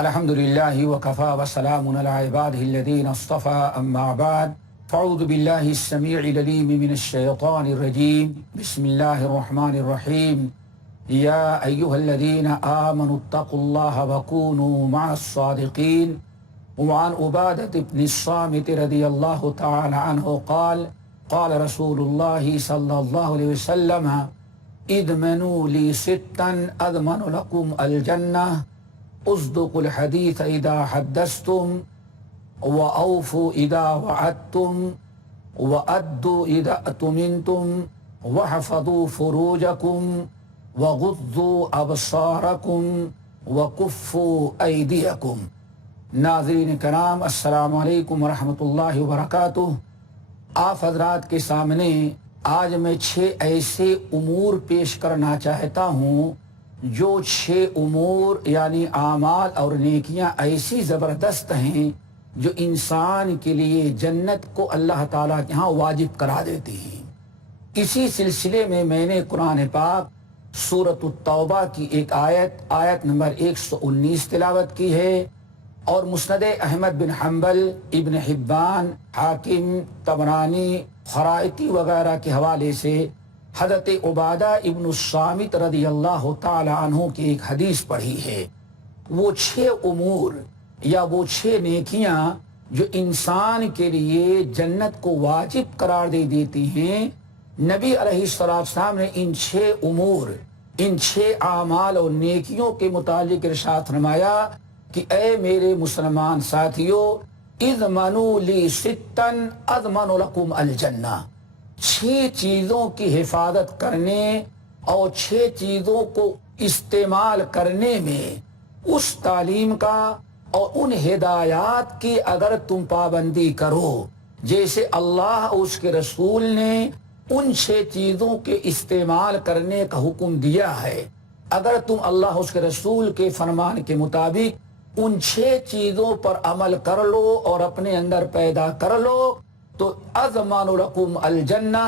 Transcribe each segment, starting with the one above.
الحمد لله وكفى وسلام على عباده الذين اصطفى أما بعد فأعوذ بالله السميع العليم من الشيطان الرجيم بسم الله الرحمن الرحيم يا أيها الذين آمنوا اتقوا الله وكونوا مع الصادقين. وعن عبادة بن الصامت رضي الله تعالى عنه قال قال رسول الله صلى الله عليه وسلم ادمنوا لي ستا أضمن لكم الجنة اصدقوا الحديث إذا حدثتم وأوفوا إذا وعدتم وأدوا إذا أؤتمنتم واحفظوا فروجكم وغضوا أبصاركم وكفوا أيديكم. ناظرین کرام، السلام علیکم ورحمۃ اللہ وبرکاتہ. آپ حضرات کے سامنے آج میں 6 ایسے امور پیش کرنا چاہتا ہوں جو 6 امور یعنی اعمال اور نیکیاں ایسی زبردست ہیں جو انسان کے لیے جنت کو اللہ تعالیٰ کے ہاں واجب کرا دیتی ہیں. اسی سلسلے میں نے قرآن پاک سورۃ التوبہ کی ایک آیت نمبر 119 تلاوت کی ہے، اور مسند احمد بن حنبل، ابن حبان، حاکم، طبرانی، خرائطی وغیرہ کے حوالے سے حضرت عبادہ ابن الصامت رضی اللہ تعالی عنہ کی ایک حدیث پڑھی ہے. وہ 6 امور یا وہ 6 نیکیاں جو انسان کے لیے جنت کو واجب قرار دے دیتی ہیں، نبی علیہ السلام نے ان 6 امور، ان 6 اعمال اور نیکیوں کے متعلق ارشاد فرمایا کہ اے میرے مسلمان ساتھیو، اضمنوا لی ستن اضمن لکم الجنہ. 6 چیزوں کی حفاظت کرنے اور 6 چیزوں کو استعمال کرنے میں اس تعلیم کا اور ان ہدایات کی اگر تم پابندی کرو جیسے اللہ اور اس کے رسول نے ان 6 چیزوں کے استعمال کرنے کا حکم دیا ہے، اگر تم اللہ اور اس کے رسول کے فرمان کے مطابق ان 6 چیزوں پر عمل کر لو اور اپنے اندر پیدا کر لو تو اضمن لکم الجنہ،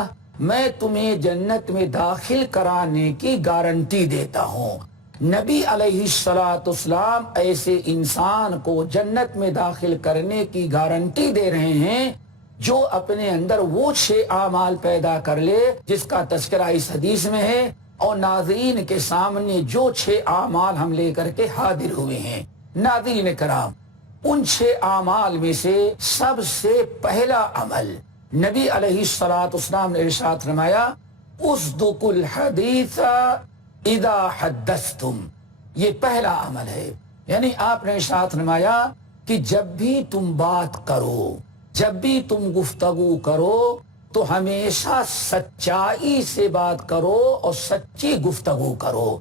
میں تمہیں جنت میں داخل کرانے کی گارنٹی دیتا ہوں. نبی علیہ السلام ایسے انسان کو جنت میں داخل کرنے کی گارنٹی دے رہے ہیں جو اپنے اندر وہ 6 اعمال پیدا کر لے جس کا تذکرہ اس حدیث میں ہے. اور ناظرین کے سامنے جو 6 اعمال ہم لے کر کے حاضر ہوئے ہیں، ناظرین کرام، ان 6 اعمال میں سے سب سے پہلا عمل نبی علیہ السلام نے ارشاد فرمایا اصدقوا الحدیث اذا حدثتم. یہ پہلا عمل ہے. یعنی آپ نے ارشاد فرمایا کہ جب بھی تم بات کرو، جب بھی تم گفتگو کرو تو ہمیشہ سچائی سے بات کرو اور سچی گفتگو کرو.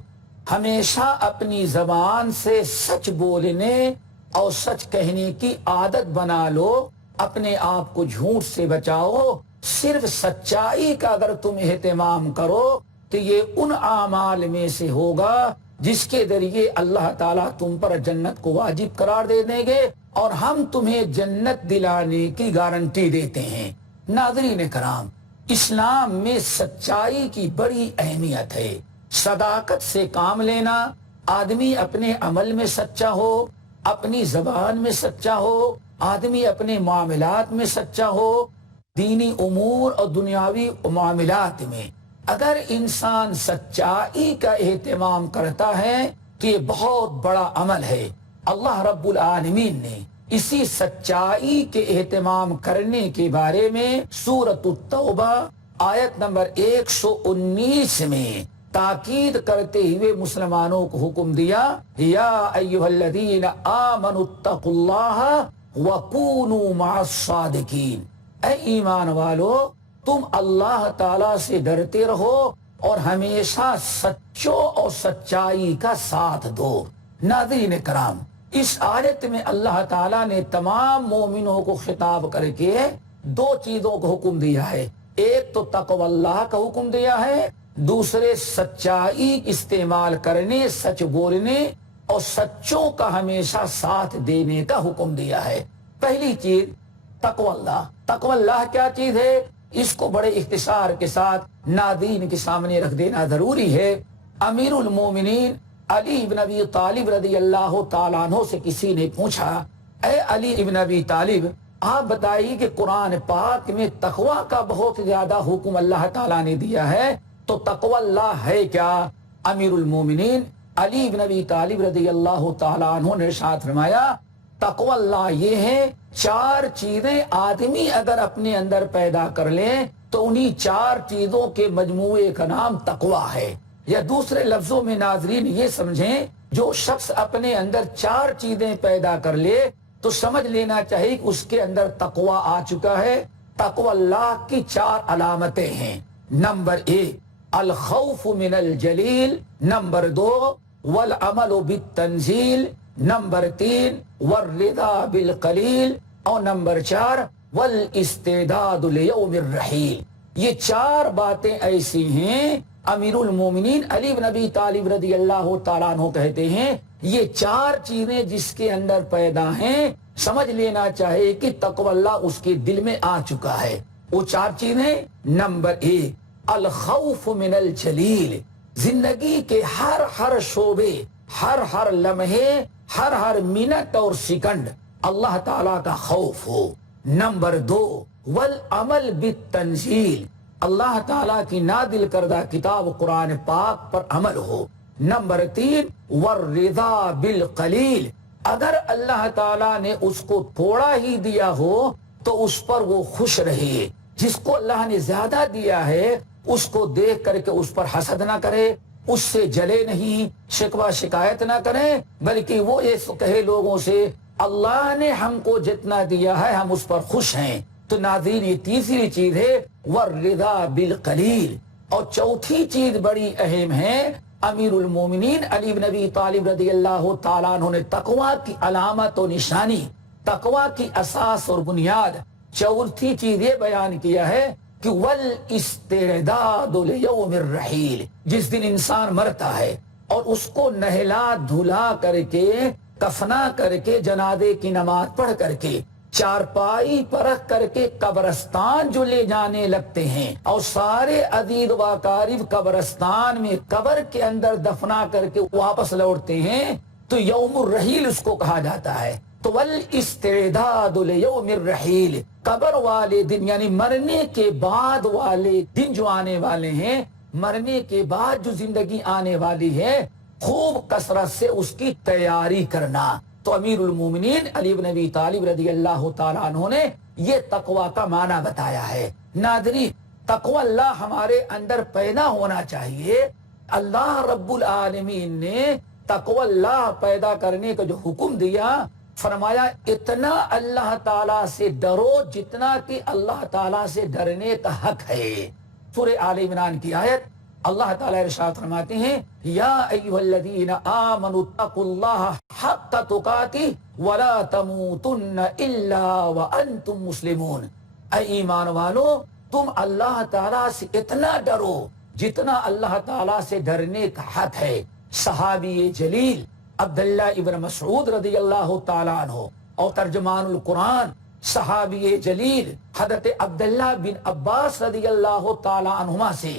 ہمیشہ اپنی زبان سے سچ بولنے اور سچ کہنے کی عادت بنا لو. اپنے آپ کو جھوٹ سے بچاؤ. صرف سچائی کا اگر تم اہتمام کرو تو یہ ان اعمال میں سے ہوگا جس کے ذریعے اللہ تعالیٰ تم پر جنت کو واجب قرار دے دیں گے اور ہم تمہیں جنت دلانے کی گارنٹی دیتے ہیں. ناظرین کرام، اسلام میں سچائی کی بڑی اہمیت ہے. صداقت سے کام لینا، آدمی اپنے عمل میں سچا ہو، اپنی زبان میں سچا ہو، آدمی اپنے معاملات میں سچا ہو، دینی امور اور دنیاوی معاملات میں اگر انسان سچائی کا اہتمام کرتا ہے تو یہ بہت بڑا عمل ہے. اللہ رب العالمین نے اسی سچائی کے اہتمام کرنے کے بارے میں سورۃ التوبہ آیت نمبر 119 میں تاکید کرتے ہوئے مسلمانوں کو حکم دیا یا ایھا الذین آمنوا اتقوا اللہ وکونوا مع الصادقین. اے ایمان والو، تم اللہ تعالیٰ سے ڈرتے رہو اور ہمیشہ سچوں اور سچائی کا ساتھ دو. ناظرین کرام، اس آیت میں اللہ تعالیٰ نے تمام مومنوں کو خطاب کر کے 2 چیزوں کو حکم دیا ہے. ایک تو تقوی اللہ کا حکم دیا ہے، دوسرے سچائی استعمال کرنے، سچ بولنے اور سچوں کا ہمیشہ ساتھ دینے کا حکم دیا ہے. پہلی چیز تقوی اللہ. تقوی اللہ کیا چیز ہے؟ اس کو بڑے اختصار کے ساتھ ناظرین کے سامنے رکھ دینا ضروری ہے. امیر المومنین علی ابن ابی طالب رضی اللہ تعالیٰ عنہ سے کسی نے پوچھا، اے علی ابن ابی طالب، آپ بتائیے کہ قرآن پاک میں تقوی کا بہت زیادہ حکم اللہ تعالیٰ نے دیا ہے، تو تقوی اللہ ہے کیا؟ امیر المومنین علی بن ابی طالب رضی اللہ تعالیٰ عنہ نے ارشاد فرمایا، تقوی اللہ یہ ہے، 4 چیزیں آدمی اگر اپنے اندر پیدا کر لے تو انہی 4 چیزوں کے مجموعے کا نام تقوی ہے۔ یا دوسرے لفظوں میں ناظرین یہ سمجھیں، جو شخص اپنے اندر 4 چیزیں پیدا کر لے تو سمجھ لینا چاہیے کہ اس کے اندر تقوی آ چکا ہے۔ تقوی اللہ کی 4 علامتیں ہیں۔ نمبر 1 الخوف من الجلیل، نمبر 2 والعمل بالتنزیل، نمبر 3 والرضا بالقلیل، اور نمبر 4 والاستعداد لیوم الرحیل۔ یہ 4 باتیں ایسی ہیں، امیر المومنین علی بن ابی طالب رضی اللہ تعالیٰ عنہ کہتے ہیں، یہ 4 چیزیں جس کے اندر پیدا ہیں، سمجھ لینا چاہے کہ تقوی اللہ اس کے دل میں آ چکا ہے۔ وہ 4 چیزیں، نمبر 1 الخوف من الجلیل، زندگی کے ہر شعبے، ہر لمحے، ہر منٹ اور سیکنڈ اللہ تعالیٰ کا خوف ہو۔ نمبر 2 والعمل بالتنزیل، اللہ تعالیٰ کی نازل کردہ کتاب قرآن پاک پر عمل ہو۔ نمبر 3 والرضا بالقلیل، اگر اللہ تعالیٰ نے اس کو تھوڑا ہی دیا ہو تو اس پر وہ خوش رہے، جس کو اللہ نے زیادہ دیا ہے اس کو دیکھ کر کے اس پر حسد نہ کرے، اس سے جلے نہیں، شکوہ شکایت نہ کرے، بلکہ وہ یہ کہے لوگوں سے اللہ نے ہم کو جتنا دیا ہے ہم اس پر خوش ہیں۔ تو ناظرین یہ تیسری چیز ہے والرضا بالقلیل۔ اور چوتھی چیز بڑی اہم ہے، امیر المومنین علی بن ابی طالب رضی اللہ تعالیٰ عنہ نے تقوی کی علامت و نشانی، تقوی کی اساس اور بنیاد، چوتھی چیز یہ بیان کیا ہے کہ والاستعداد لیوم الرحیل، جس دن انسان مرتا ہے اور اس کو نہلا دھلا کر کے، کفنا کر کے، جنازے کی نماز پڑھ کر کے، چارپائی پر رکھ کر کے قبرستان جو لے جانے لگتے ہیں اور سارے عزیز و اقارب قبرستان میں قبر کے اندر دفنا کر کے واپس لوٹتے ہیں، تو یوم الرحیل اس کو کہا جاتا ہے۔ تو والاستعداد لیوم الرحیل، قبر والے دن یعنی مرنے کے بعد والے دن جو آنے والے ہیں، مرنے کے بعد جو زندگی آنے والی ہے، خوب کثرت سے اس کی تیاری کرنا۔ تو امیر المومنین علی بن ابی طالب رضی اللہ تعالیٰ عنہ نے یہ تقوی کا معنی بتایا ہے۔ ناظرین، تقوی اللہ ہمارے اندر پیدا ہونا چاہیے۔ اللہ رب العالمین نے تقوی اللہ پیدا کرنے کا جو حکم دیا، فرمایا اتنا اللہ تعالیٰ سے ڈرو جتنا کہ اللہ تعالیٰ سے ڈرنے کا حق ہے۔ سورہ آل عمران کی آیت، اللہ تعالیٰ ارشاد فرماتے ہیں یا ایھا الذین آمنوا اتقوا اللہ حق تقاتہ ولا تموتن الا وانتم مسلمون، اے ایمان والو تم اللہ تعالیٰ سے اتنا ڈرو جتنا اللہ تعالیٰ سے ڈرنے کا حق ہے۔ صحابی جلیل عبداللہ ابن مسعود رضی اللہ تعالیٰ عنہ اور ترجمان القرآن صحابی جلیل حضرت عبداللہ بن عباس رضی اللہ تعالیٰ عنہما سے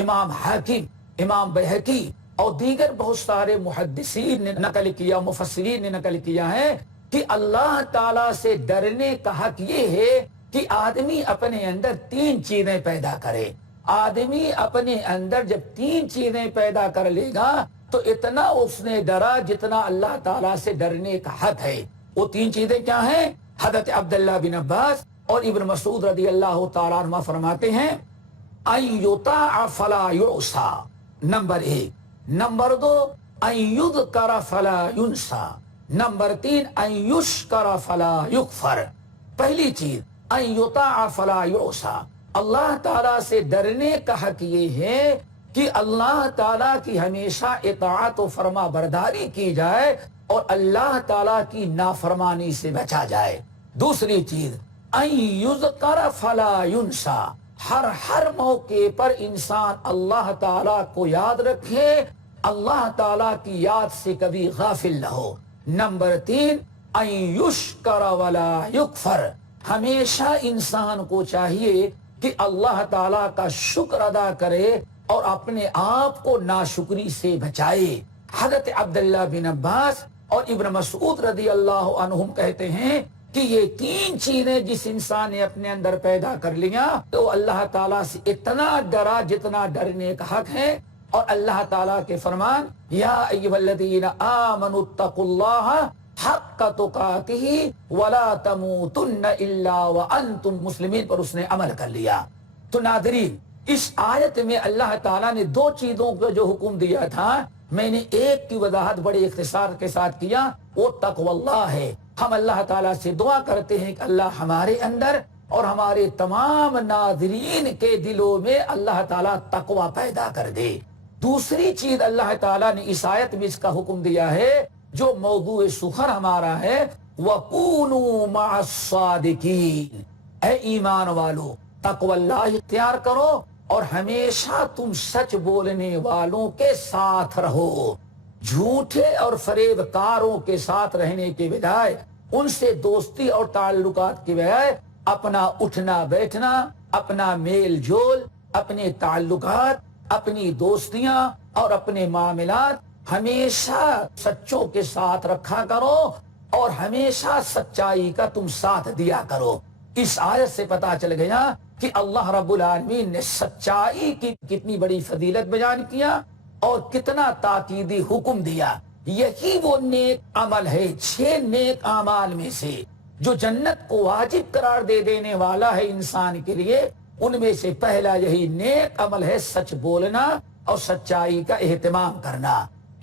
امام حاکم، امام بہقی اور دیگر بہت سارے محدثین نے نقل کیا، مفسرین نے نقل کیا ہے کہ اللہ تعالیٰ سے ڈرنے کا حق یہ ہے کہ آدمی اپنے اندر 3 چیزیں پیدا کرے۔ آدمی اپنے اندر جب 3 چیزیں پیدا کر لے گا تو اتنا اس نے ڈرا جتنا اللہ تعالیٰ سے ڈرنے کا حق ہے۔ وہ 3 چیزیں کیا ہیں؟ حضرت عبداللہ بن عباس اور ابن مسعود رضی اللہ تعالیٰ عنہ فرماتے ہیں ان یطاع فلا یعصى، نمبر 1۔ نمبر 2 ان یذکر فلا ینسى، نمبر 3 ان یشکر فلا یکفر۔ پہلی چیز ان یطاع فلا یعصى، اللہ تعالیٰ سے ڈرنے کا حق یہ ہے کہ اللہ تعالیٰ کی ہمیشہ اطاعت و فرما برداری کی جائے اور اللہ تعالیٰ کی نافرمانی سے بچا جائے۔ دوسری چیز ان یذکر فلا ینسى، ہر موقع پر انسان اللہ تعالیٰ کو یاد رکھے، اللہ تعالیٰ کی یاد سے کبھی غافل نہ ہو۔ نمبر 3 ان یشکر ولا یکفر، ہمیشہ انسان کو چاہیے کہ اللہ تعالیٰ کا شکر ادا کرے اور اپنے آپ کو ناشکری سے بچائے۔ حضرت عبداللہ بن عباس اور ابن مسعود رضی اللہ عنہم کہتے ہیں کہ یہ تین چیزیں جس انسان نے اپنے اندر پیدا کر لیا تو اللہ تعالیٰ سے اتنا ڈرا جتنا ڈرنے کا حق ہے. اور اللہ تعالیٰ کے فرمان یا ایھا الذین آمنوا اتقوا اللہ حق تقاتہ ولا تموتن الا وانتم مسلمین پر اس نے عمل کر لیا. تو ناظرین اس آیت میں اللہ تعالیٰ نے دو چیزوں کا جو حکم دیا تھا میں نے ایک کی وضاحت بڑے اختصار کے ساتھ کیا، وہ تقوی اللہ ہے. ہم اللہ تعالیٰ سے دعا کرتے ہیں کہ اللہ ہمارے اندر اور ہمارے تمام ناظرین کے دلوں میں اللہ تعالیٰ تقوی پیدا کر دے. دوسری چیز اللہ تعالیٰ نے اس آیت میں اس کا حکم دیا ہے جو موضوع سخن ہمارا ہے، وَكُونُوا مَعَ الصَّادِقِينَ، اے ایمان والو تقوی اللہ اختیار کرو اور ہمیشہ تم سچ بولنے والوں کے ساتھ رہو. جھوٹے اور فریب کاروں کے ساتھ رہنے کے بجائے، ان سے دوستی اور تعلقات کے بجائے اپنا اٹھنا بیٹھنا، اپنا میل جول، اپنے تعلقات، اپنی دوستیاں اور اپنے معاملات ہمیشہ سچوں کے ساتھ رکھا کرو اور ہمیشہ سچائی کا تم ساتھ دیا کرو. اس آیت سے پتا چل گیا کہ اللہ رب العالمین نے سچائی کی کتنی بڑی فضیلت بیان کیا اور کتنا تاکیدی حکم دیا. یہی وہ نیک عمل ہے 6 نیک اعمال میں سے جو جنت کو واجب قرار دے دینے والا ہے انسان کے لیے. ان میں سے پہلا یہی نیک عمل ہے سچ بولنا اور سچائی کا اہتمام کرنا.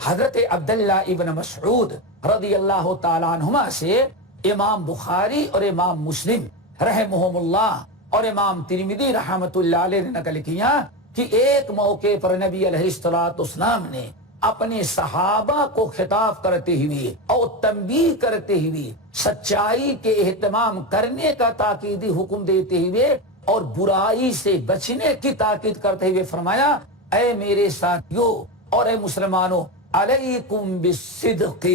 حضرت عبداللہ ابن مسعود رضی اللہ تعالیٰ عنہما سے امام بخاری اور امام مسلم رحمہم اللہ اور امام ترمذی رحمۃ اللہ علیہ نے نقل کیا کہ ایک موقع پر نبی علیہ السلام نے اپنے صحابہ کو خطاب کرتے ہوئے اور تنبیہ کرتے ہوئے سچائی کے اہتمام کرنے کا تاکیدی حکم دیتے ہوئے اور برائی سے بچنے کی تاکید کرتے ہوئے فرمایا، اے میرے ساتھیوں اور اے مسلمانوں، علیکم بالصدق،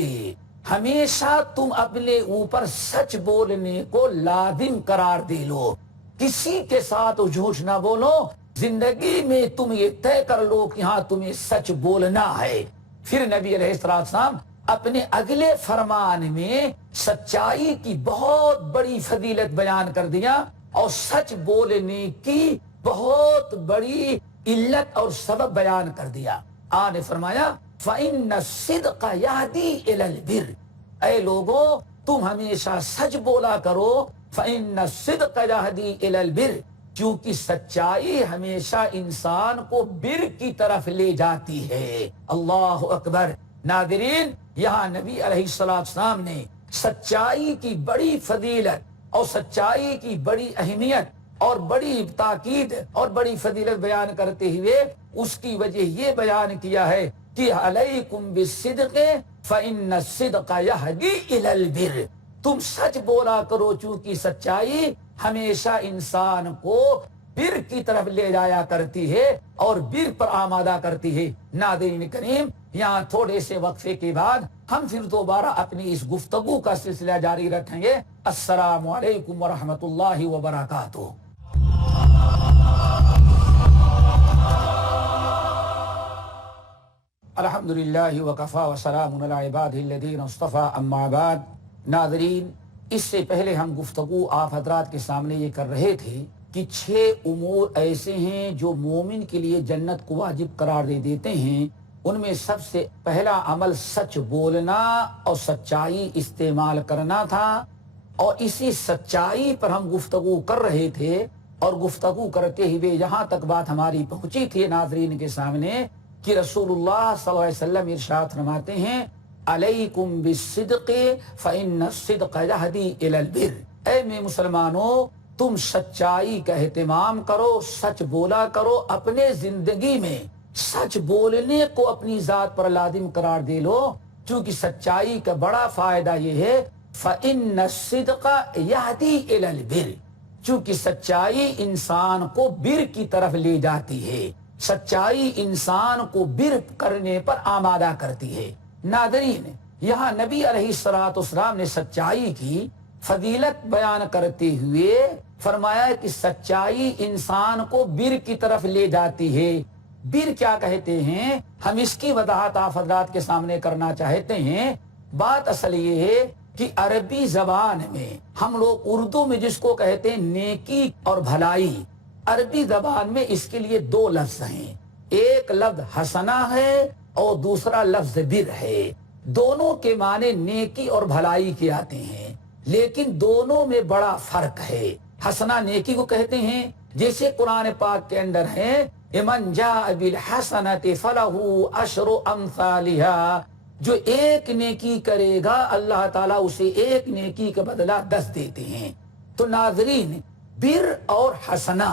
ہمیشہ تم اپنے اوپر سچ بولنے کو لازم قرار دے لو. کسی کے ساتھ جھوٹ نہ بولو. زندگی میں تم یہ طے کر لو کہ ہاں تمہیں سچ بولنا ہے. پھر نبی علیہ السلام اپنے اگلے فرمان میں سچائی کی بہت بڑی فضیلت بیان کر دیا اور سچ بولنے کی بہت بڑی علت اور سبب بیان کر دیا. آپ نے فرمایا فَإِنَّ الصِّدْقَ يَهْدِي إِلَى الْبِرِّ، اے لوگوں تم ہمیشہ سچ بولا کرو. فَإِنَّ الصِّدْقَ يَهْدِي إِلَى الْبِرِّ، کیونکہ سچائی ہمیشہ انسان کو بر کی طرف لے جاتی ہے. اللہ اکبر. ناظرین یہاں نبی علیہ السلام نے سچائی کی بڑی فضیلت اور سچائی کی بڑی اہمیت اور بڑی تاکید اور بڑی فضیلت بیان کرتے ہوئے اس کی وجہ یہ بیان کیا ہے کہ علیکم بالصدق فإن الصدق یہدی الی البر، تم سچ بولا کرو چونکہ سچائی ہمیشہ انسان کو بر کی طرف لے جایا کرتی ہے اور بر پر آمادہ کرتی ہے. ناظرین کریم یہاں تھوڑے سے وقفے کے بعد ہم پھر دوبارہ اپنی اس گفتگو کا سلسلہ جاری رکھیں گے. السلام علیکم ورحمۃ اللہ وبرکاتہ. الحمدللہ وکفی وسلام علی عبادہ الذین اصطفی اما بعد. ناظرین اس سے پہلے ہم گفتگو آپ حضرات کے سامنے یہ کر رہے تھے کہ 6 امور ایسے ہیں جو مومن کے لیے جنت کو واجب قرار دے دیتے ہیں. ان میں سب سے پہلا عمل سچ بولنا اور سچائی استعمال کرنا تھا. اور اسی سچائی پر ہم گفتگو کر رہے تھے اور گفتگو کرتے ہوئے یہاں تک بات ہماری پہنچی تھی ناظرین کے سامنے کہ رسول اللہ صلی اللہ علیہ وسلم ارشاد فرماتے ہیں علیکم بالصدق فإن الصدق یہدی الی البر، اے میں مسلمانوں تم سچائی کا اہتمام کرو، سچ بولا کرو. اپنے زندگی میں سچ بولنے کو اپنی ذات پر لازم قرار دے لو کیونکہ سچائی کا بڑا فائدہ یہ ہے فإن الصدق یہدی الی البر، چونکہ سچائی انسان کو بر کی طرف لے جاتی ہے. سچائی انسان کو بر کرنے پر آمادہ کرتی ہے. ناظرین یہاں نبی علیہ السلام نے سچائی کی فضیلت بیان کرتے ہوئے فرمایا کہ سچائی انسان کو بر کی طرف لے جاتی ہے. بر کیا کہتے ہیں، ہم اس کی وضاحت آپ حضرات کے سامنے کرنا چاہتے ہیں۔ بات اصل یہ ہے کہ عربی زبان میں ہم لوگ اردو میں جس کو کہتے ہیں نیکی اور بھلائی، عربی زبان میں اس کے لیے دو لفظ ہیں، ایک لفظ حسنہ ہے اور دوسرا لفظ بر ہے۔ دونوں کے معنی نیکی اور بھلائی کے آتے ہیں، لیکن دونوں میں بڑا فرق ہے۔ حسنہ نیکی کو کہتے ہیں، جیسے قرآن پاک کے اندر ہے من جاء بالحسنۃ فلہ عشر امثالھا، جو ایک نیکی کرے گا اللہ تعالیٰ اسے ایک نیکی کا بدلہ 10 دیتے ہیں۔ تو ناظرین، بر اور حسنہ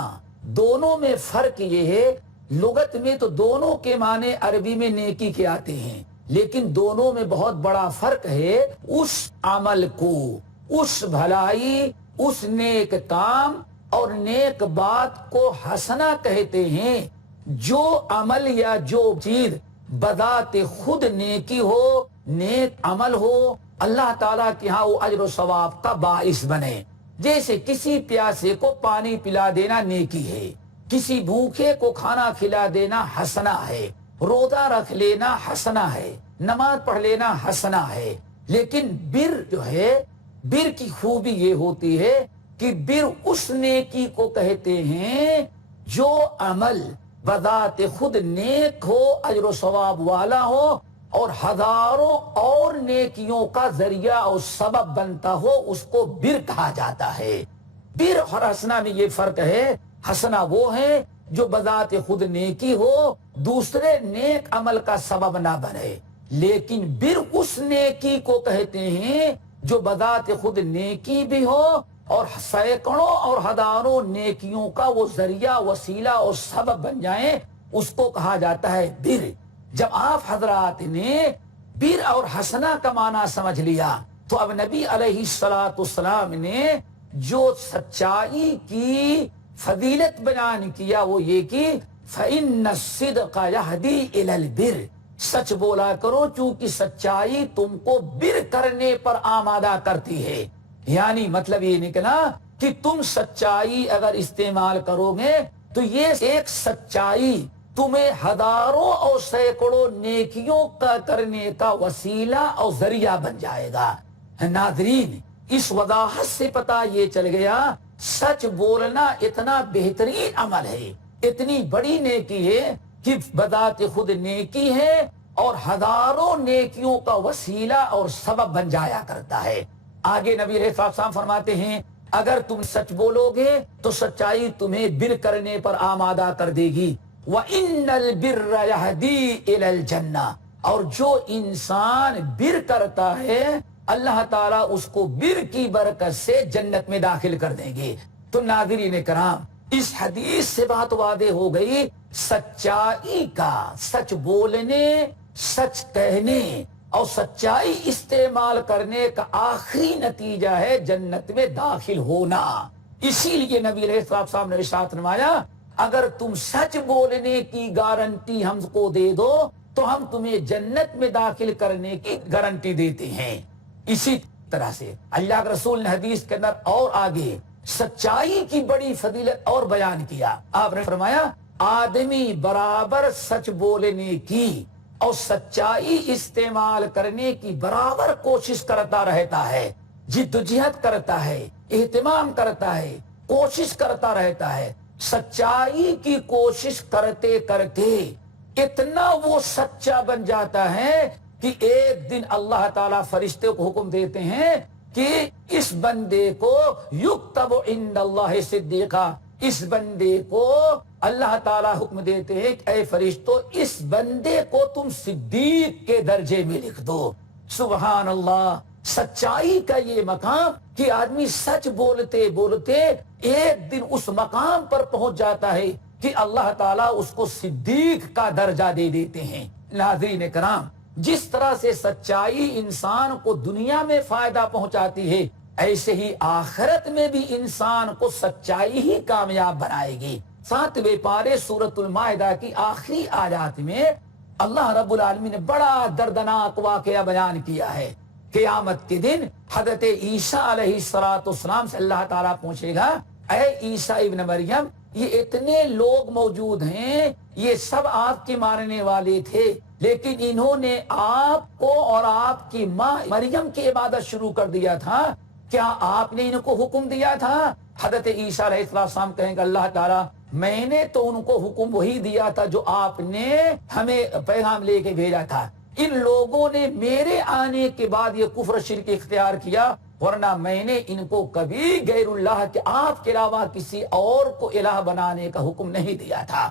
دونوں میں فرق یہ ہے، لغت میں تو دونوں کے معنی عربی میں نیکی کے آتے ہیں، لیکن دونوں میں بہت بڑا فرق ہے۔ اس عمل کو، اس بھلائی، اس نیک کام اور نیک بات کو حسنہ کہتے ہیں جو عمل یا جو چیز بذات خود نیکی ہو، نیک عمل ہو، اللہ تعالیٰ کے ہاں وہ اجر و ثواب کا باعث بنے۔ جیسے کسی پیاسے کو پانی پلا دینا نیکی ہے، کسی بھوکے کو کھانا کھلا دینا حسنہ ہے، روزہ رکھ لینا حسنہ ہے، نماز پڑھ لینا حسنہ ہے۔ لیکن بر جو ہے، بر کی خوبی یہ ہوتی ہے کہ بر اس نیکی کو کہتے ہیں جو عمل بذات خود نیک ہو، اجر و ثواب والا ہو اور ہزاروں اور نیکیوں کا ذریعہ اور سبب بنتا ہو، اس کو بر کہا جاتا ہے۔ بر اور حسنہ میں یہ فرق ہے، حسنہ وہ ہے جو بذات خود نیکی ہو، دوسرے نیک عمل کا سبب نہ بنے، لیکن بر اس نیکی کو کہتے ہیں جو بذات خود نیکی بھی ہو اور سینکڑوں اور ہزاروں نیکیوں کا وہ ذریعہ، وسیلہ اور سبب بن جائیں، اس کو کہا جاتا ہے بر۔ جب آپ حضرات نے بر اور حسنہ کا معنی سمجھ لیا تو اب نبی علیہ السلام نے جو سچائی کی فضیلت بیان کیا وہ یہ کہ فَإِنَّ الصِّدْقَ يَهْدِي إِلَى الْبِرِّ، سچ بولا کرو چونکہ سچائی تم کو بر کرنے پر آمادہ کرتی ہے۔ یعنی مطلب یہ نکلا کہ تم سچائی اگر استعمال کرو گے تو یہ ایک سچائی تمہیں ہزاروں اور سینکڑوں نیکیوں کا کرنے کا وسیلہ اور ذریعہ بن جائے گا۔ ناظرین، اس وضاحت سے پتہ یہ چل گیا سچ بولنا اتنا بہترین عمل ہے، اتنی بڑی نیکی ہے کہ بذات خود نیکی ہے اور ہزاروں نیکیوں کا وسیلہ اور سبب بن جایا کرتا ہے۔ آگے نبی علیہ السلام فرماتے ہیں اگر تم سچ بولو گے تو سچائی تمہیں بر کرنے پر آمادہ کر دے گی۔ وَإِنَّ الْبِرَّ يَهْدِي إِلَى الْجَنَّةِ، اور جو انسان بر کرتا ہے اللہ تعالیٰ اس کو بر کی برکت سے جنت میں داخل کر دیں گے۔ تو ناظرین کرام، اس حدیث سے بات واضح ہو گئی، سچائی کا، سچ بولنے، سچ کہنے اور سچائی استعمال کرنے کا آخری نتیجہ ہے جنت میں داخل ہونا۔ اسی لیے نبی علیہ السلام نے ارشاد فرمایا اگر تم سچ بولنے کی گارنٹی ہم کو دے دو تو ہم تمہیں جنت میں داخل کرنے کی گارنٹی دیتے ہیں۔ اسی طرح سے اللہ کے رسول نے حدیث کے اندر اور آگے سچائی کی بڑی فضیلت اور بیان کیا۔ آپ نے فرمایا آدمی برابر سچ بولنے کی اور سچائی استعمال کرنے کی برابر کوشش کرتا رہتا ہے، جدوجہد کرتا ہے، اہتمام کرتا ہے، کوشش کرتا رہتا ہے۔ سچائی کی کوشش کرتے کرتے اتنا وہ سچا بن جاتا ہے کہ ایک دن اللہ تعالیٰ فرشتے کو حکم دیتے ہیں کہ اس بندے کو یکتب عند اللہ صدیقا، اس بندے کو اللہ تعالیٰ حکم دیتے ہیں کہ اے فرشتو اس بندے کو تم صدیق کے درجے میں لکھ دو۔ سبحان اللہ، سچائی کا یہ مقام کہ آدمی سچ بولتے بولتے ایک دن اس مقام پر پہنچ جاتا ہے کہ اللہ تعالیٰ اس کو صدیق کا درجہ دے دیتے ہیں۔ ناظرین کرام، جس طرح سے سچائی انسان کو دنیا میں فائدہ پہنچاتی ہے، ایسے ہی آخرت میں بھی انسان کو سچائی ہی کامیاب بنائے گی۔ 7ویں پارے سورۃ المائدہ کی آخری آیات میں اللہ رب العالمین نے بڑا دردناک واقعہ بیان کیا ہے۔ قیامت کے دن حضرت عیسیٰ علیہ السلام سے اللہ تعالیٰ پوچھے گا اے عیسیٰ ابن مریم، یہ اتنے لوگ موجود ہیں یہ سب آپ کے ماننے والے تھے، لیکن انہوں نے آپ کو اور آپ کی ماں مریم کی عبادت شروع کر دیا تھا۔ کیا آپ نے ان کو حکم دیا تھا؟ حضرت عیسیٰ علیہ السلام کہیں گے اللہ تعالیٰ میں نے تو ان کو حکم وہی دیا تھا جو آپ نے ہمیں پیغام لے کے بھیجا تھا۔ ان لوگوں نے میرے آنے کے بعد یہ کفر شرک اختیار کیا، ورنہ میں نے ان کو کبھی غیر اللہ کے آپ کے علاوہ کسی اور کو الہ بنانے کا حکم نہیں دیا تھا۔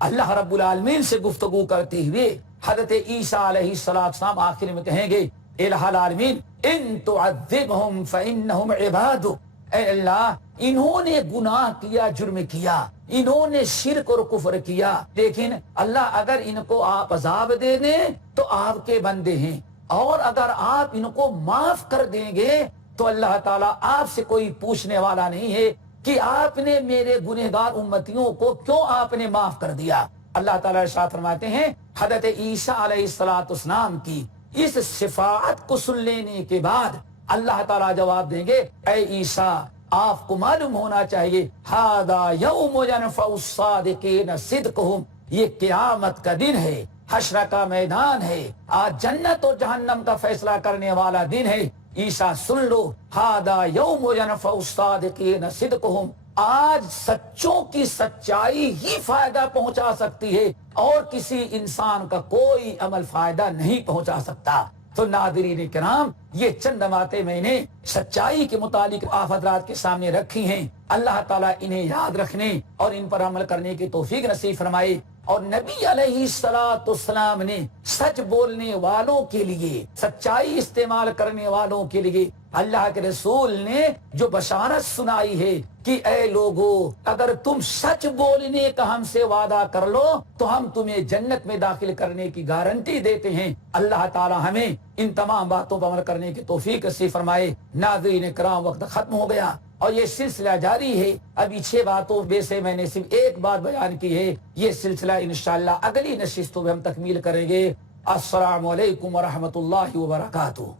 اللہ رب العالمین سے گفتگو کرتے ہوئے حضرت عیسیٰ علیہ السلام آخر میں کہیں گے الہ العالمین ان تعذبہم فانہم عبادک، اے اللہ انہوں نے گناہ کیا، جرم کیا، انہوں نے شرک اور کفر کیا، لیکن اللہ اگر ان کو آپ عذاب دے دیں تو آپ کے بندے ہیں، اور اگر آپ ان کو معاف کر دیں گے تو اللہ تعالیٰ آپ سے کوئی پوچھنے والا نہیں ہے کہ آپ نے میرے گنہگار امتیوں کو کیوں آپ نے معاف کر دیا۔ اللہ تعالیٰ ارشاد فرماتے ہیں حضرت عیسیٰ علیہ السلام کی اس شفاعت کو سن لینے کے بعد اللہ تعالیٰ جواب دیں گے اے عیسیٰ آپ کو معلوم ہونا چاہیے ھذا یوم ینفع الصادقین صدقہم، یہ قیامت کا دن ہے، حشر کا میدان ہے، آج جنت و جہنم کا فیصلہ کرنے والا دن ہے۔ عیسیٰ سن لو ھذا یوم ینفع الصادقین صدقہم، آج سچوں کی سچائی ہی فائدہ پہنچا سکتی ہے اور کسی انسان کا کوئی عمل فائدہ نہیں پہنچا سکتا۔ تو ناظرین کرام یہ چند باتیں میں نے سچائی کے متعلق آپ حضرات کے سامنے رکھی ہیں، اللہ تعالیٰ انہیں یاد رکھنے اور ان پر عمل کرنے کی توفیق نصیب فرمائے۔ اور نبی علیہ السلام نے سچ بولنے والوں کے لیے، سچائی استعمال کرنے والوں کے لیے اللہ کے رسول نے جو بشارت سنائی ہے کہ اے لوگو اگر تم سچ بولنے کا ہم سے وعدہ کر لو تو ہم تمہیں جنت میں داخل کرنے کی گارنٹی دیتے ہیں۔ اللہ تعالی ہمیں ان تمام باتوں پر عمل کرنے کی توفیق نصیب فرمائے۔ ناظرین کرام وقت ختم ہو گیا اور یہ سلسلہ جاری ہے، ابھی 6 باتوں میں سے میں نے صرف ایک بات بیان کی ہے، یہ سلسلہ انشاءاللہ اگلی نشستوں میں ہم تکمیل کریں گے۔ السلام علیکم ورحمۃ اللہ وبرکاتہ۔